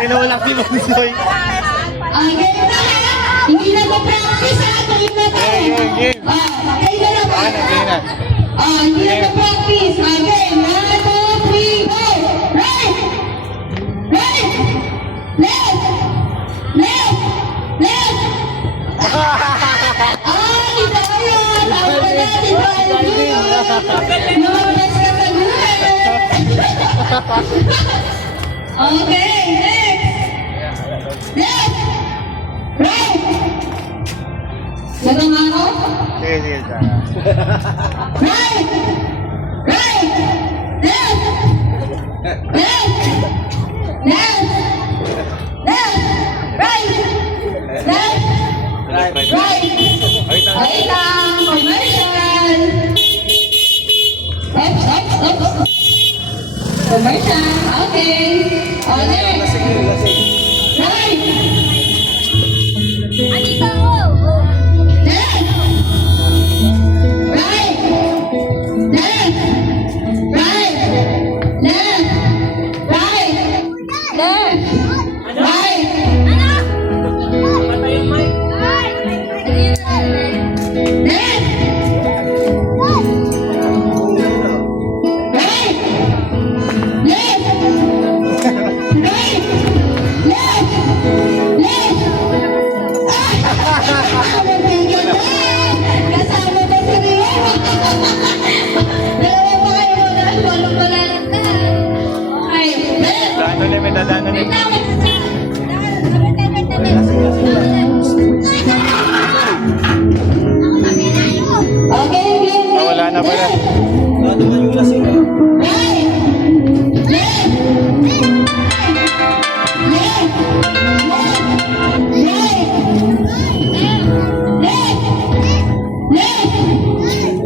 Tinulak si Bonsoy. Okay na. Hindi na mag-practice ha. Game na to. Game. Game na ba? Hindi na mag-practice. Okay. 1, 2, 3, go. Right. Right. Left. Left. Left. Dito yun. Ako na natin ba? Lumabas ka sa gulat. Okay. Next. Left. Right. Sagang ako? Sige. Right. Right. Left. Left. Left. Left. Right. Left. Right. Wait lang. Commercial. Oops. Commercial. Okay. Next. Right. Anita, oh! Left. Right. Left. Right. Left. Right. Left. Right. Patay yung mic. Left. Right. Left. Right. Left. Left. Kasama ba si Rio? Dalawa pa kayo muna. Walong malalat na. Okay. Left. Dano limit. Okay, Wala na pala. Right. Left. Left. Right. Left. Left.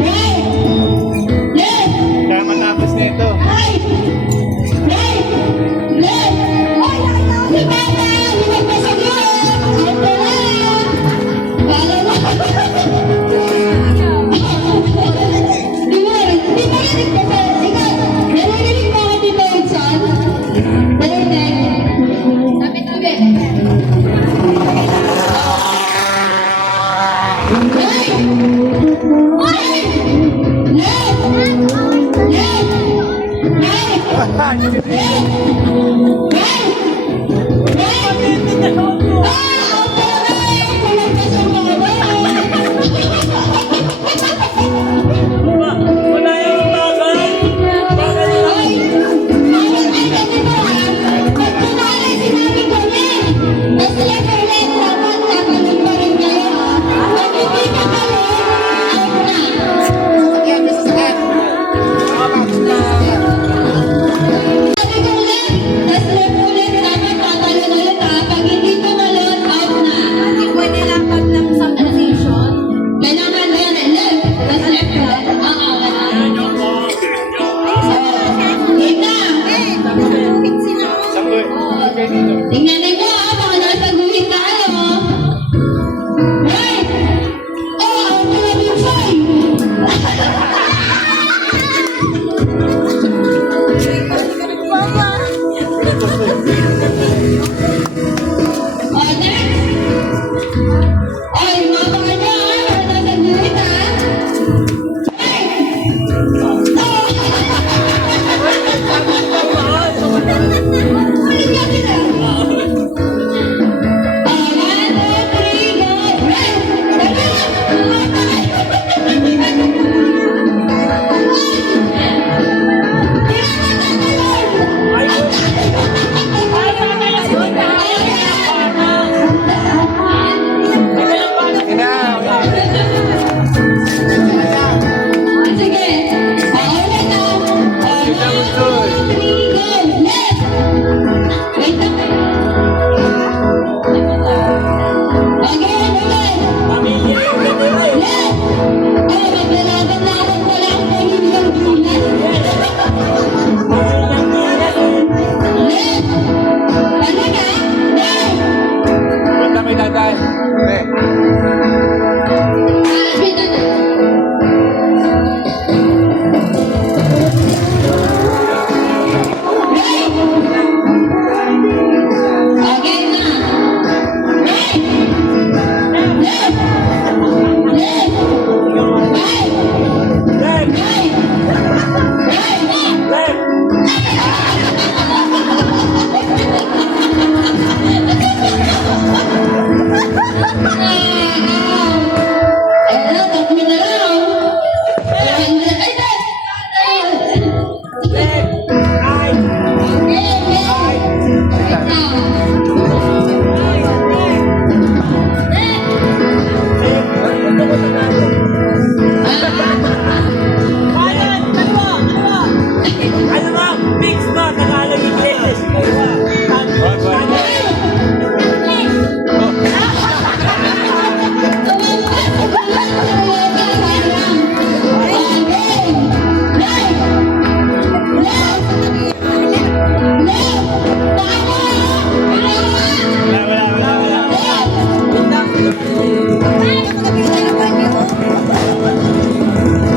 Right. Left. Kaya matapos na ito. Right. Right. Left. Si Papa, lumag pa sa gulat. Ito na. Para na. Di ba narinig ko sa... Ikaw, narinig mo ako dito, Edson? Narinig. Tabi. Right. Right. Left. Left. Right. Right.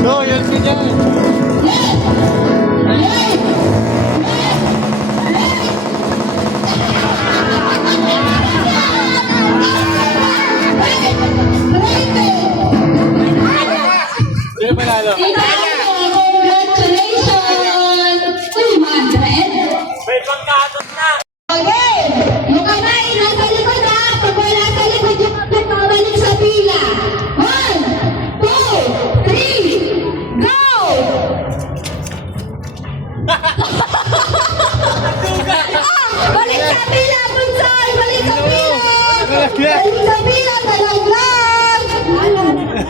Go, yun si Jan. Sino panalo? Congratulations! Uy, Madred! May pagkatot na! Okay! Yung kamay nasa likod ha! Pag wala sa likod yung kapit, pabalik sa pila! 1, 2, 3, go! Balik sa pila, Bunsoy! Balik sa pila! Balik sa pila, talaglag!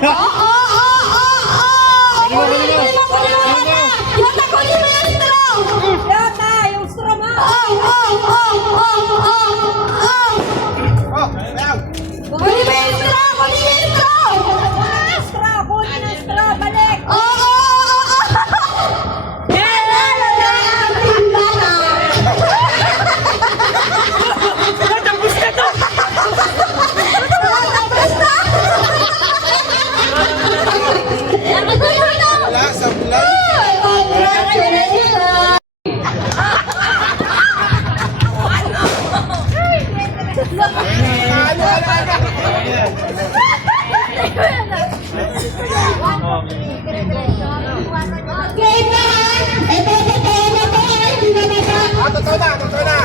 Oo! Yata ko yung maestro! Yata, yung straw mo! Kunin mo yung straw! Kunin mo yung straw! Kunin yung straw! Balik! Tapos na to! Wala, sa vlog. Okay na! Ito, totoo na to! Hindi na baka! Totoo na.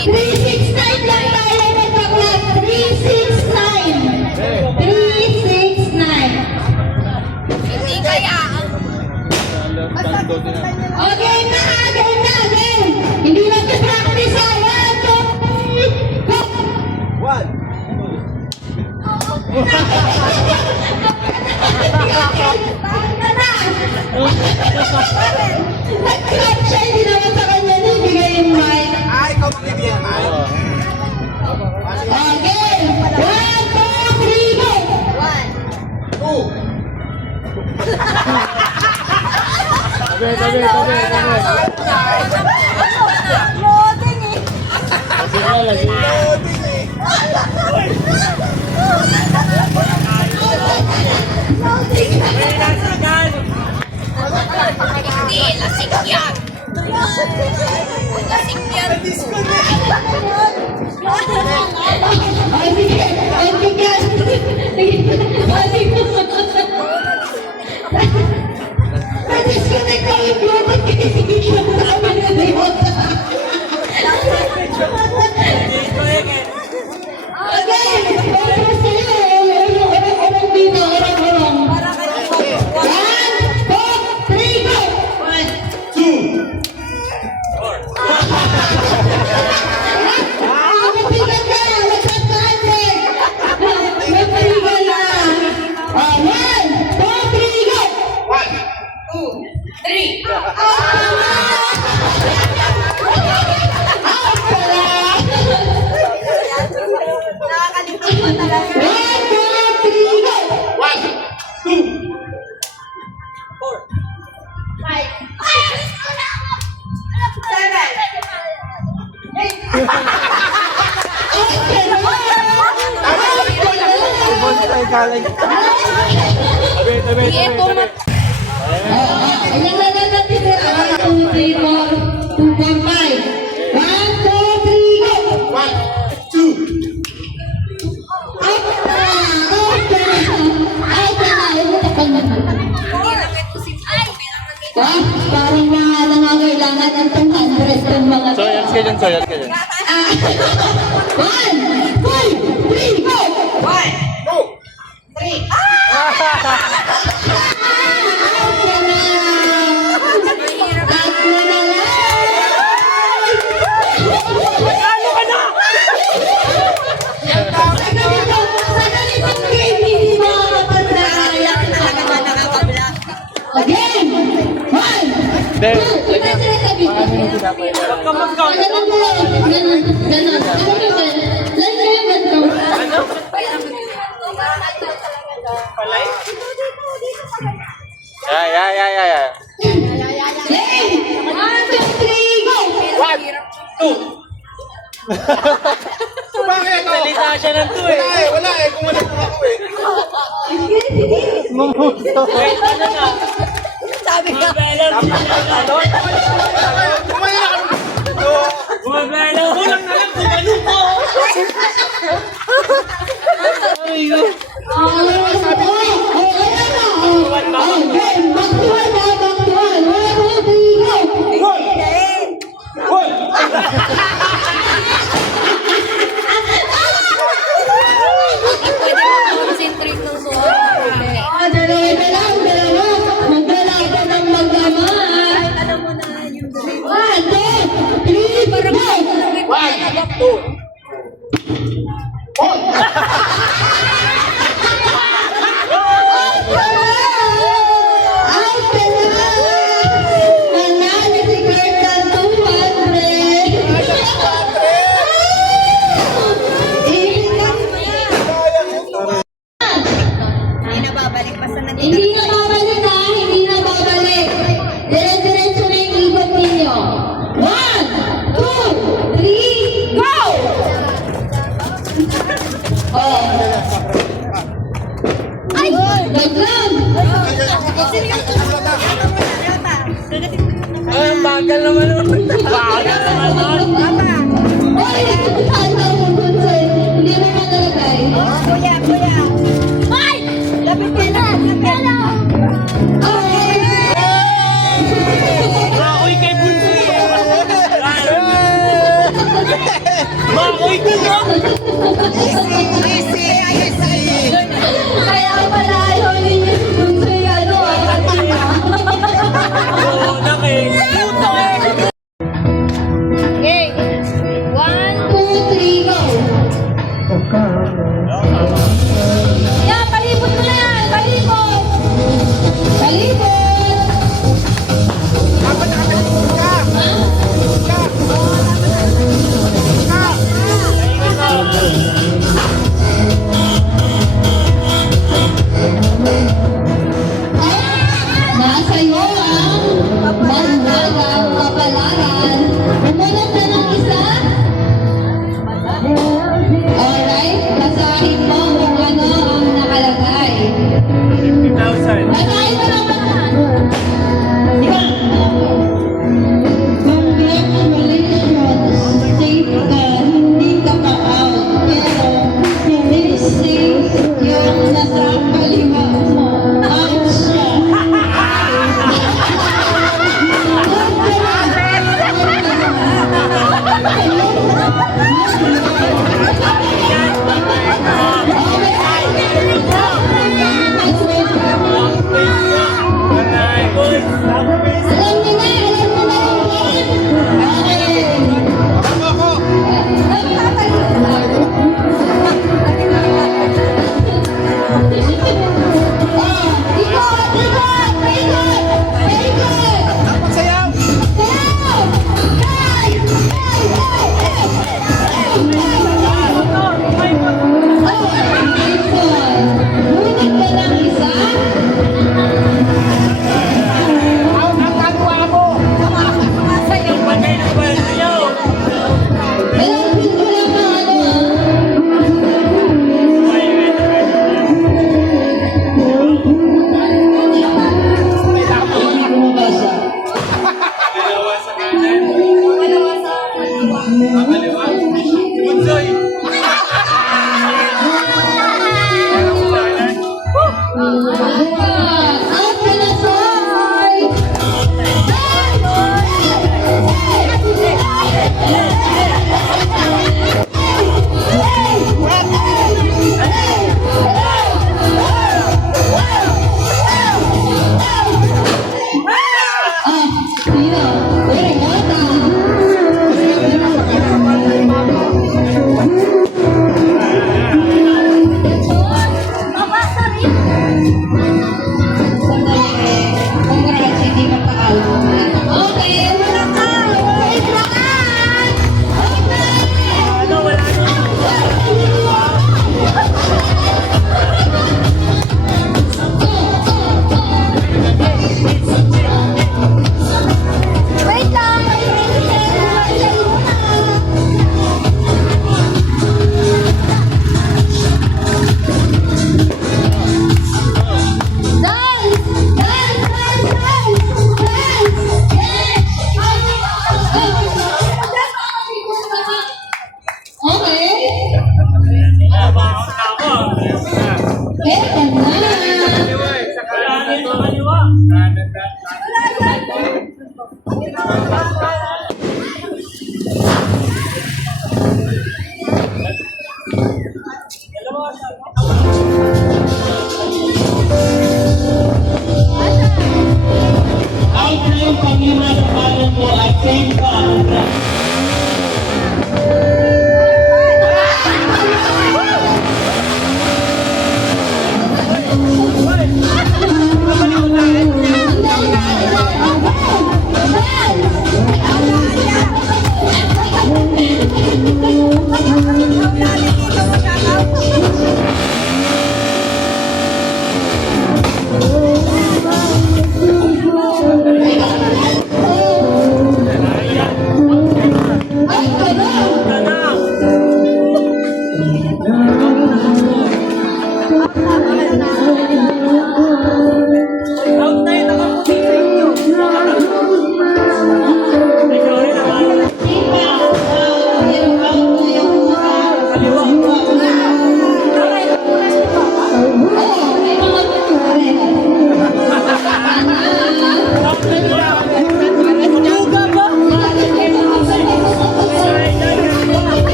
369 lang tayo magpaplag! 369! 369! Hindi kaya. Okay na! Again! Hindi na practice ha! 1, 2, 3, go! Nag-clap siya, hindi naman sa kanya nibigay yung mic. Ay, ikaw magbibigyan. Okay! 1, 2, 3, go! 1, 2. Loading eh. Hindi, lasing yan. Lasing yan. Ay, sige! Ay, sige! Na-disconnect ko yung Bluetooth kasi hindi siya namin na-remote. Okay! Para sa'yo! Orang dito! Orang! 1, 2, 3, go! 1, 2. Mapigan ka! Magkakaansin! Mapigan na! 1, 2, 3, go! 1, 2, 3, go! 1, 2, 3, go! 1, 2, 4, 5, 6, 7, 8. kalay. Tabi, tabi, tabi, tabi. Ayan na lang natin. 1, 2, 3, 4, 2, 4, 5. 1, 2, 3, go! 1, 2. Out na! Out na! Out na! Parang mga nangangailangan ng 200 ng mga... Soyas ka dyan, soyas ka dyan. 1, 2, 3, go! 1, 3, Again! 1, 2, kita sila tabi. Ganon. Lan kayo ganito. Ya. Hey! 1, 2, 3, go! 1, 2. Bakit? Salita siya ng to Wala eh, wala eh. Kung wala ako eh. Ano na? Sabi ka. Bumabelam siya ng ano? Kumain na kami. Bumabelam. Kulang na lang kung ano ko. Pwede mo concentrate ng suot. Hindi na babalik. Basta nandito. Hindi na babalik ha, hindi na babalik. Dire-diretso na yung ikot ninyo. 1, 2, 3, go! Oh. Ay! Gaglam! Ay, ang bagal naman nun. Bagal naman nun. Oy! Ano mo dun sa'yo? Hindi mo pa nalagay. Kuya. Ay! Lapit ka na. Okay! Makoy kay Bunso. Makoy ko no? Kaya pala ayaw ninyo dun sa'yo ano Oo, puto eh. Okay. 1, 2, 3, go! Yan, palibot mo na yan! Palibot! Palibot! Ha? Out na yung panglima sa balan mo at same pa.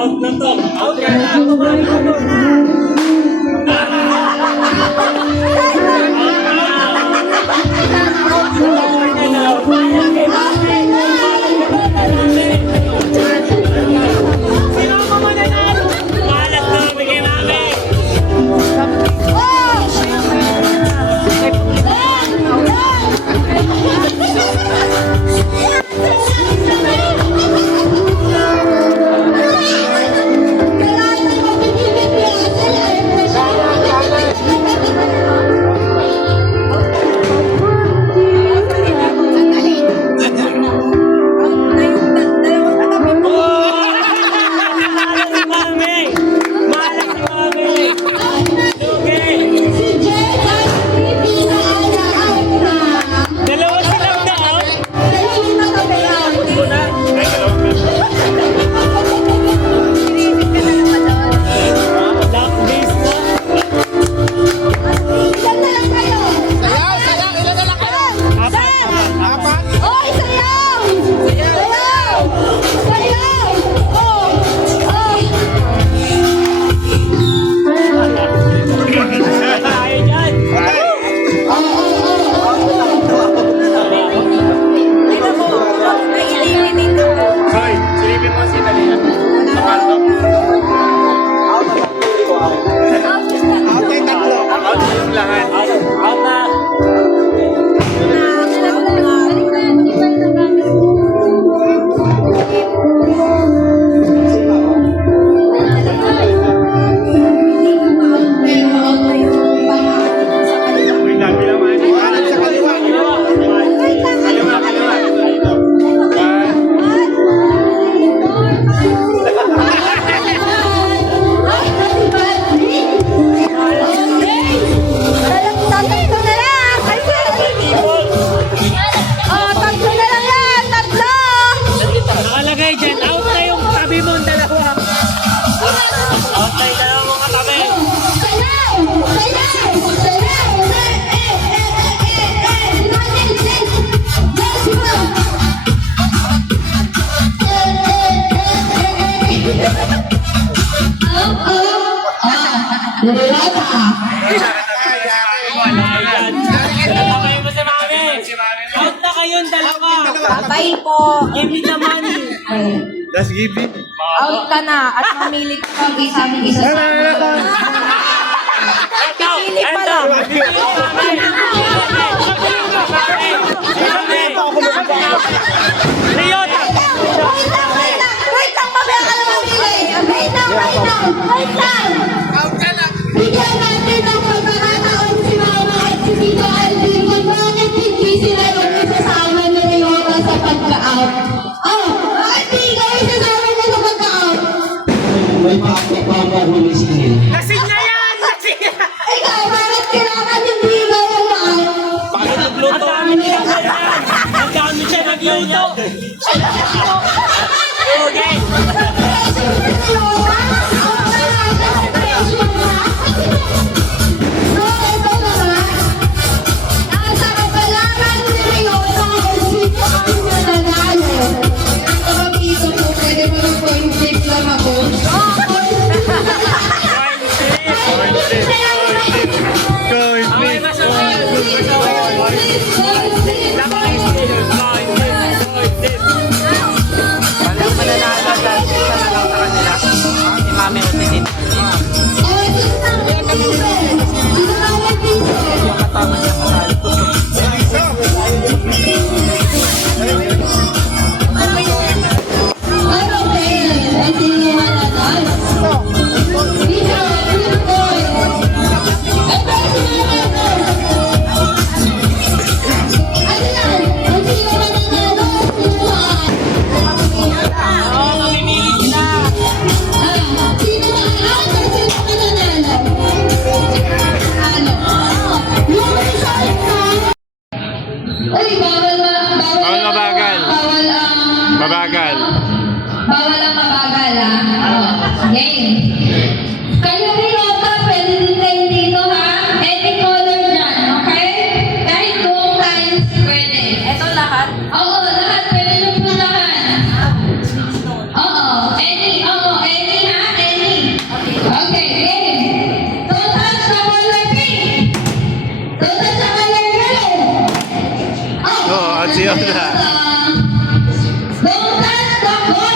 Out na to. Out ka na. Malas na bigay namin. Out na kayong dalawa. Babay po. Give me the money. Just give it. Out ka na at mamili ka ng isang isa sa Pipili pa lang. Toyota. Wait lang, mamaya ka na mamili. Wait lang. Bigyan natin ng pagkakataon si Mama at si Tito Alvin kung bakit hindi sila yung isasama na ni Mama sa pagka-out. Oh, bakit hindi kayo may paakit pa ang huli singil. Lasing na yan! Lasing na! Ikaw, bakit kailangan hindi ikaw yung maayos? Bakit nagluto? Ang dami niya yan! Ang dami siya nagluto! Okay! Okay, masama! Walang mananalo dahil isa na lang sa kanila. Si Mami Utilin. Yung kasama niya kasali. Bawal mabagal. Mabagal. Bawal ang mabagal, Game. Kayo rin, Opa, pwede din kayo dito, ha? Any color dyan, okay? Kahit buong times, pwede. Ito lahat. Oo, lahat. Pwede nyo puntahan. Oo, any, ha? Any. Okay, game. Don't touch the color pink. Don't touch the color yellow. Oo, at siya na. Don't touch the color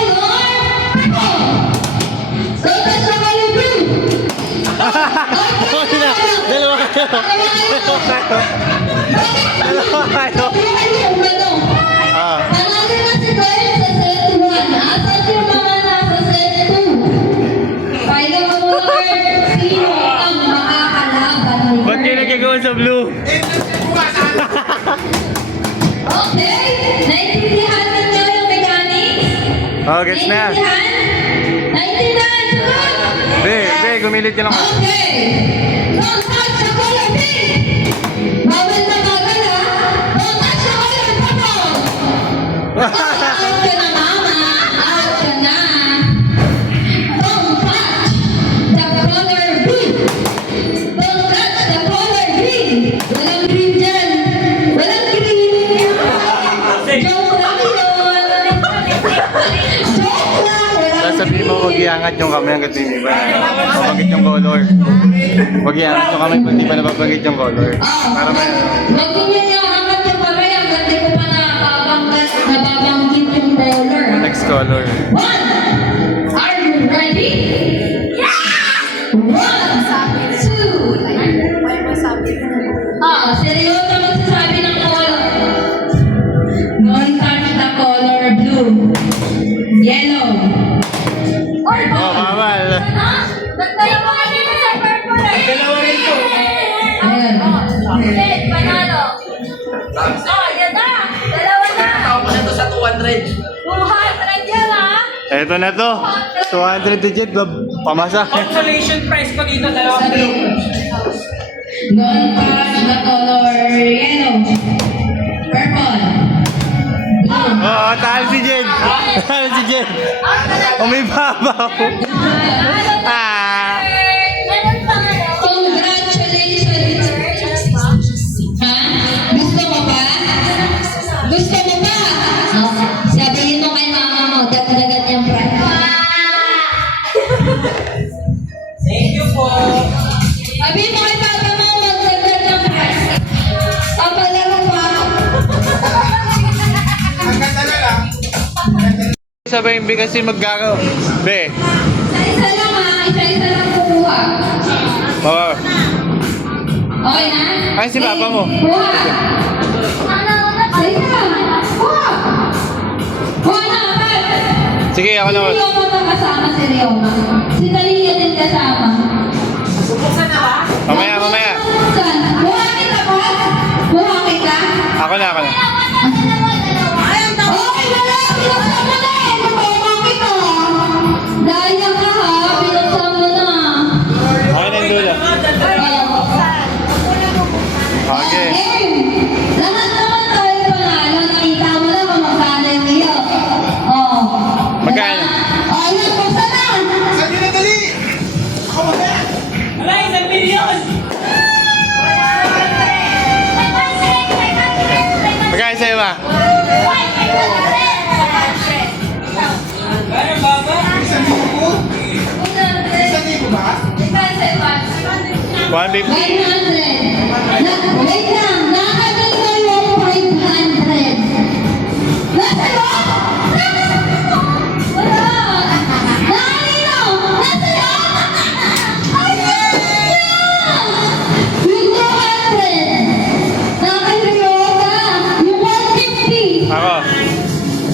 purple. Don't touch the color blue. Okay na. Dalawa kayo. Dalawa kayo. Ah. Panalo na si Kyle sa set 1. Asan yung mga nasa set 2? Final score, sino ang makakalaban ni Ba't kayo nagkagawa sa blue? Okay, naintindihan ninyo yung mechanics? Oh, gets na. Naintindihan? Naintindihan, sagot! Be, gumilit ka lang. Okay, don't touch the color pink! Bawal na bagal, ha? Don't touch the color purple! Out ka na, mama! Out ka na! Don't touch the color blue! Don't touch the color green! Walang green dyan! Walang green! Joke lang yun! Joke lang! Walang Sasabihin mo, huwag iangat yung kamay hanggat hindi ba nababanggit yung color. Huwag iangat yung kamay kung hindi pa nababanggit yung color. Para may Huwag ninyo yung angat yung kamay hanggang di ko pa nababanggit yung color. next color. 1! Are you ready? Yeah! 1, 2! Seryoso magsasabi ng color. Don't touch the color blue. Yellow. Oh, bawal. Nagdalawa kami sa purple. Dalawa rin po. Ayan. Okay, panalo. Yan na. Dalawa na. Tapos ito sa 200. 200 yan, ha? Eto na to. 200 digit, pamasa. Consolation prize ko dito, dalawang blue. Don't touch the color yellow. Purple. Oo, tahal si Jen. Tahal si Jen. Umibabaw. Ah. Congratulations! Ha? Gusto mo ba? Gusto mo ba? Sabihin mo kay mama mo, dagdagan niyang price. Thank you po. Sabihin mo kay papa mo, magdagdag ng price. Papalaro pa. Sabay yung kasi magkakaw. Be. Isa-isa lang, ha? Isa-isa lang kukuha. Oo. Okay na? Ay, si papa mo. Kuha. Isa. Kuha. Kuha na, Pat. Sige, ako na. Si Rioma ka kasama, si Rioma. Si Talia din kasama. Mamaya, mamaya. Saan? Kuha kita, Pat. Kuha kita. Ako na. Okay, wala. Pinasama na eh. Kuha kita. Daya ka, ha? 150. 100. Wait lang, nakakagay kayo 500. Nasa iyo? Wala. Nakalino? Nasa iyo? Yung 200. Nakakayo ka. Yung 150. Ako.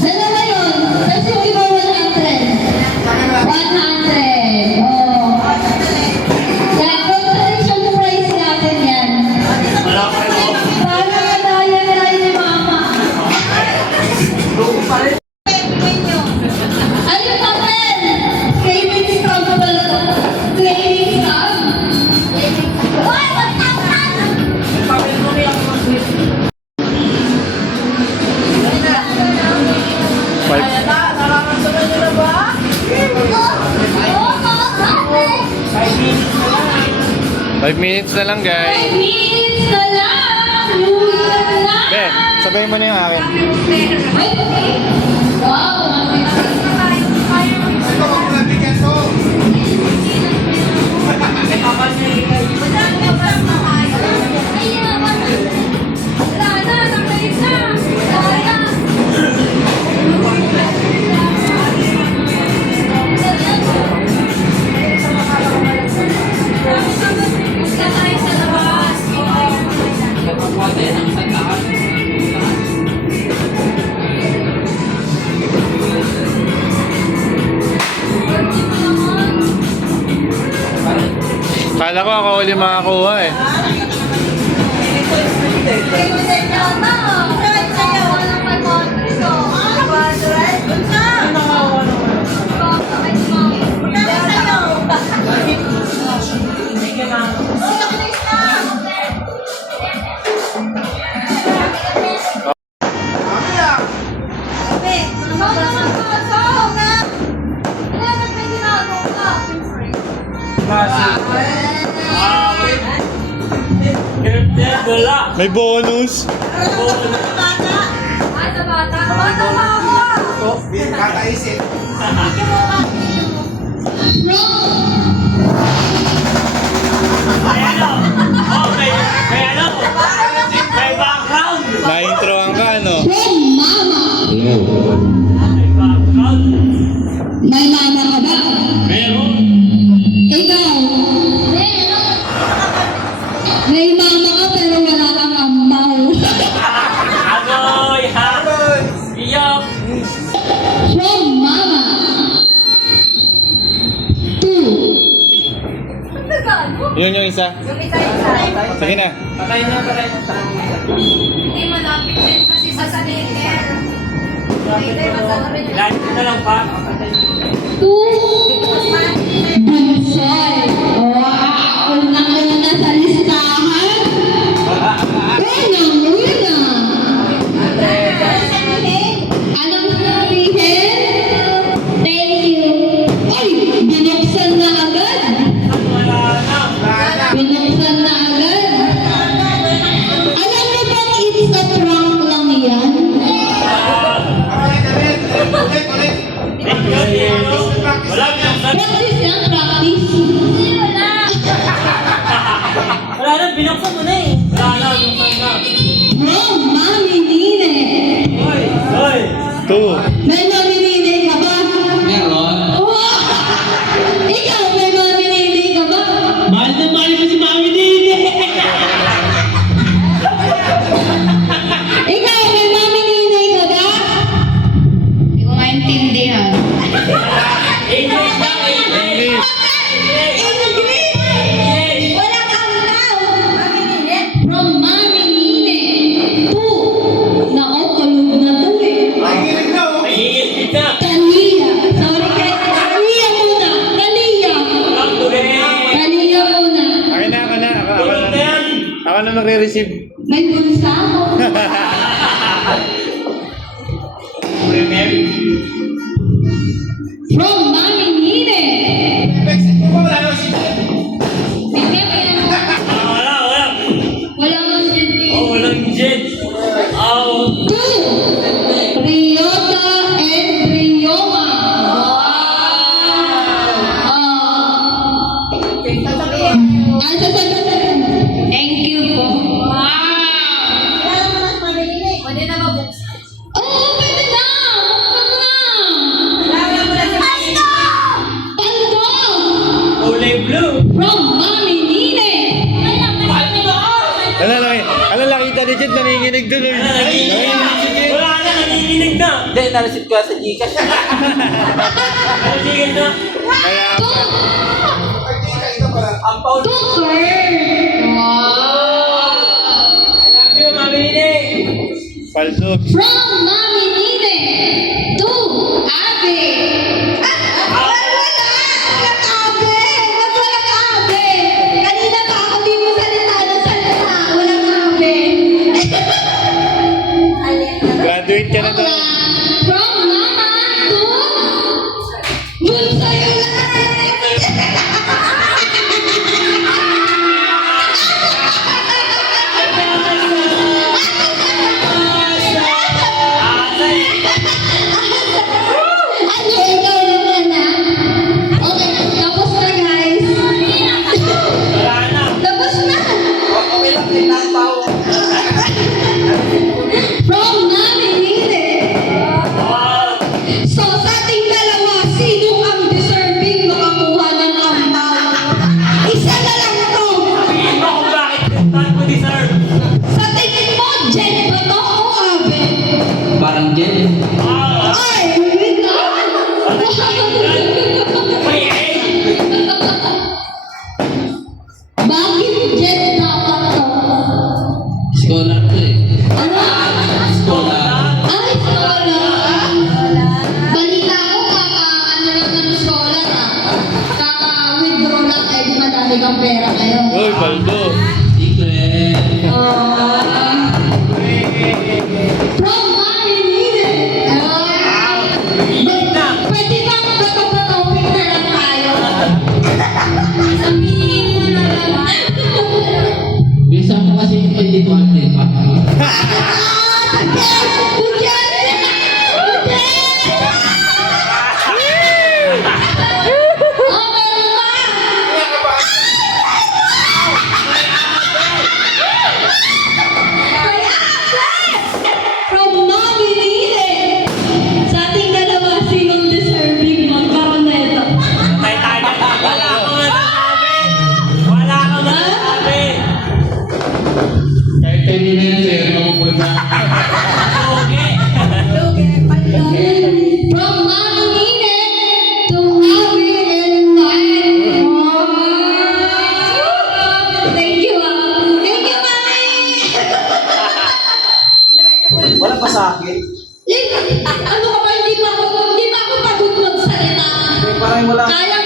Dalawa yun. Tapos yung iba 100. 100. Oh. Kaya consolation prize natin yan. Para madaya tayo ni Mama. Ano pa pen? Claiming scam pa pala to. Claiming scam? Hoy, magtangkan! Five. Oh, makakapit! 5 minutes na lang, guys. 5 minutes na lang! Luya na! Be, sabayin mo na yung akin. Ay, okay. Wow! Kala ko ako uli makakuha eh. Wala. May bonus. May ano? May background. Na-introan ka, ano? From Mama! May background. May mama ka ba? Meron. Ikaw? May mama ka pero wala kang amaw. Agoy, ha? Iyok. From Mama. 2. Yun yung isa. Sige na. Patay na. Hindi malapit din kasi sa saniter. Hindi masarap. Ilan na lang pa. 2. Bunsay. Wow! Unang-una sa listahan. Unang-una. Anong sabihin? Thank you. Ay! Binuksan na agad. Wala na. Binuksan na agad. Alam mo bang it's a prank lang yan? Wala na. Practice yan, practice. Wala na. Binuksan mo na eh. Wala na. Binuksan na. From Mami Nine. Hoy. 2. May Mami Nine ka ba? Meron. Ikaw, may Mami Nine ka ba? Mahal na mahal mo si Mami Nini. Ikaw, may Mami Nine ka ba? Hindi ko maintindihan. English lang. English. English! Wala kang tao! From Mami Nine. 2. Nako, tulog na to eh. Naiingit na. Kalia. Sorry, Kalia muna. Kalia. Walang tuloy. Kalia muna. Akin na, ako na. Tulog na yan. Ako na magre-receive. May bulsa ako. From Mami Nine. Wala. Wala mang senti. Oh, walang jet. Oh. 2. Ryota and Ryoma. Wow! Ang sasabihin na! Hindi, na-receive ko sa Gcash. Ano sige na? Kaya, Ang pound. I love you, Mami Nene! paldo. From Mami Nine to Abe. Walang Abe! Walang Abe! Kanina pa ako di mo salita ng salita. Walang Abe. Graduate ka na to. From Mama to Bunsoy ulit! Ano, ikaw naman ah. Okay, tapos na guys. Wala na! Tapos na. Okay lang, kailangan tao. From Mami Nine. So, sa ating dalawa, sino ang deserving makakuha ng ampaw? Isa na lang to. Sabihin mo kung bakit saan mo deserve! Sa tingin mo, Jen ba to o Abe? Parang Jen. Ay, wait lang. May egg! Bakit Jen dapat to? Scholar ko eh. Ano? Scholar. Ay, scholar. Balita ko, kaka-ano lang ng scholar ah. Kaka-withdraw lang, eh di madami kang pera ngayon. Uy, paldo. Secret. From Mami Nine. Pwede bang bato-batopic na lang tayo? Sabihin mo na lang. Bisa ko kasi hindi ko ate. From Mami Nine. Sa ating dalawa, sinong deserving magkaroon na ito? Tay tayo! Wala akong masasabi! Wala akong masasabi! Kahit kayo na yan, sir. Mapupunta. Okay! From Mami Nine to Abby and Mike. Thank you, ah. Thank you, Mami! Wala pa sa akin. Ano ka ba? Hindi pa ako pagod magsalita. Parang wala. Kaya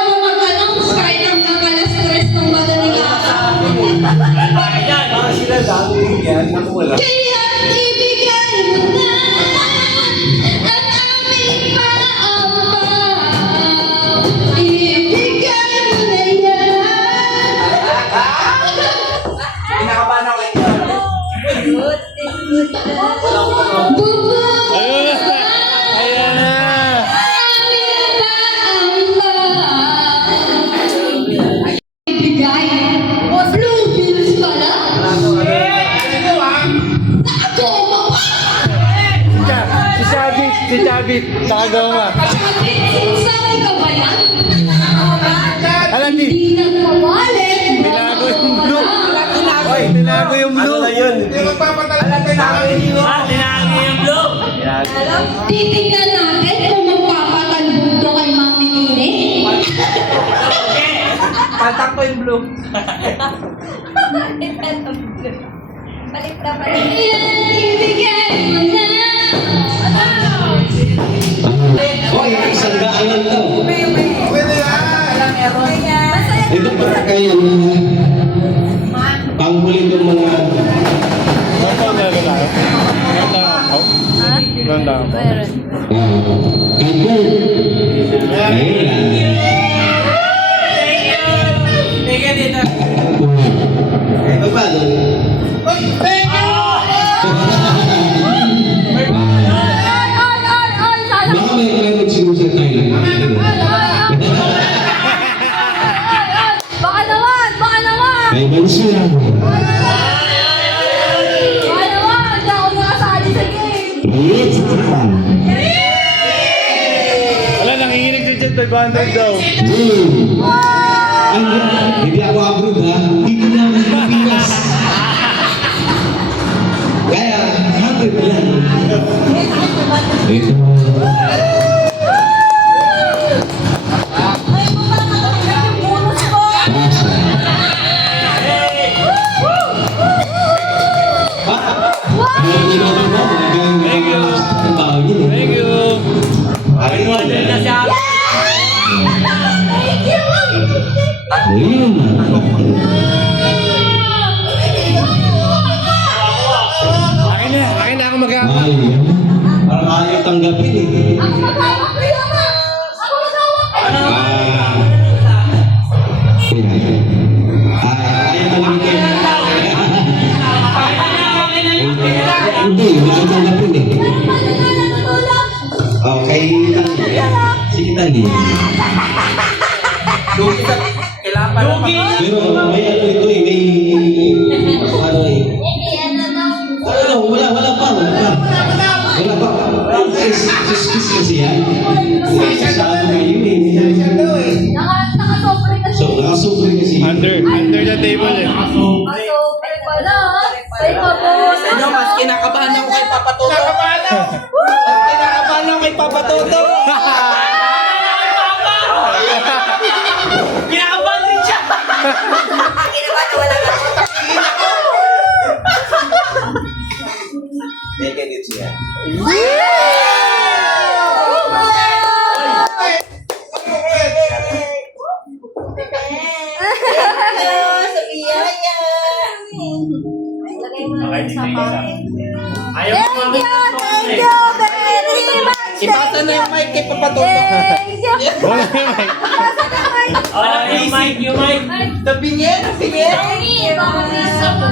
mo mag-announce kahit hanggang alas 3 ng madaling araw. Wala tayo dyan! Sila dami yan. Ako wala. Kaya ibigay mo na ang aming paampaw. Ibigay mo na yan. Pinakabahan ako ito. Bubu, Ayun na. Ayan na. aming paampaw. Ibigay. Blue bills pala. Nakagoma pa. Si Chavit. Si Chavit. Nakagawa. Sabi, sinasabi ka ba yan? Alam ni. Hindi nagpawalit. Tinago yung blue. Oy, tinago yung blue. Ano na yun? Ah, tinagi yung blue! Titignan natin kung magpapatalbog to kay Mami Nine. Okay! Paltak ko yung blue. Balik na pala. Yan, ibigay mo na. Hoy, isang daanan daw. Masaya Ito para kayo panghuli ng mga Ilang taon na rin tayo? Ilang taon ako? Ilang taon ako? kampung. Ayun lang. Thank you dito! Paano? Baka may magsiguro sa Thailand. Baka naman! Ay, bansi lang. Baka naman! Hindi ako nakasali sa game! Yes. Wala, nanginginig si Jet. 500 daw. Ano? Hindi ako abroad ha. Dito na ako sa Pilipinas. Kaya, trip lang. Ito. Ay, mamamatay yung bonus ko. Pasa. Hindi mo ba? Magaling ang tao yun eh. Thank you. Ay, Wonder na siya. Thank you. ayun na. Akin na ako mag-aaway. Mahal yan. Parang ayaw tanggapin eh. Ako magawak ko yun, ah. Ako magawak ko. Ayaw talaga kayo. Hindi, ayaw tanggapin eh. Okay, sige tali. Kailangan pa lang. Pero may ano ito eh, may ano eh. Ano, wala pa. Wala pa. Kiss kasi yan. Kasama ngayon eh. Nakasobre kasi. So, nakasubri kasi. Under the table eh. Nakasobre pala. Ay, mabos. Ano, mas kinakabahan ako kay Papa Toto. Mas kinakabahan ako kay Papa Toto. Kinakabahan din siya. Kinabahan na wala ka. Take it siya. Sa biyaya. Lagay mo na sa pakin. Ayaw mo Thank you very much. Ipasa na yung mic kay Papa Toto. Thank you. Wala yung mic. Yung mic. Nabingin. Thank you. Baka may isa pa.